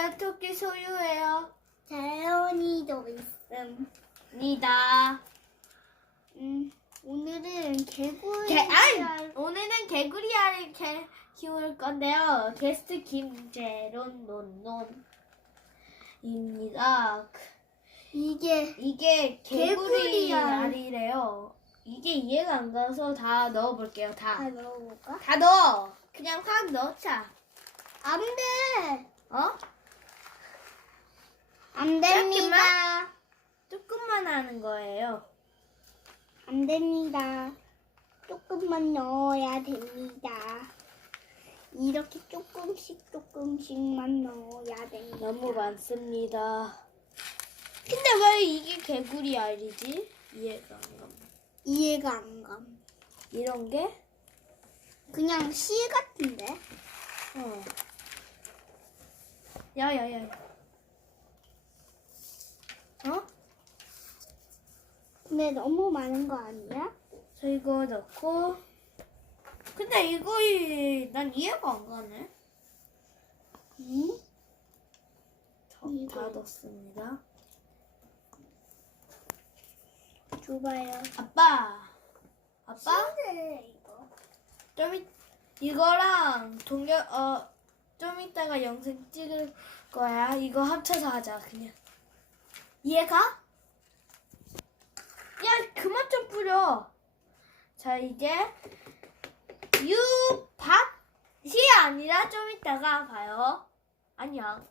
제 토끼 소유해요. 재현이도 있습니다. 오늘은 오늘은 개구리알을 키울 건데요. 게스트 김재론 논논입니다. 개구리 이게 개구리알이래요. 이게 이해가 안 가서 다 넣어볼게요. 다 넣어볼까? 다 넣어. 그냥 확 넣자. 안 돼. 어? 안 됩니다. 조금만 하는 거예요. 안 됩니다. 조금만 넣어야 됩니다. 이렇게 조금씩만 넣어야 됩니다. 너무 많습니다. 근데 왜 이게 개구리 알이지? 이해가 안 가. 이해가 안 감. 이런 게? 그냥 씨 같은데? 어. 야야야. 어? 근데 너무 많은 거 아니야? 저 이거 넣고. 근데 이거 난 이해가 안 가네. 응? 다 넣습니다. 줘봐요. 아빠. 싫은데, 이거. 이거랑 좀 이따가 영상 찍을 거야. 이거 합쳐서 하자, 그냥. 이해가? 야, 그만 좀 뿌려. 자, 이제 유밥이 아니라 좀 이따가 봐요. 안녕.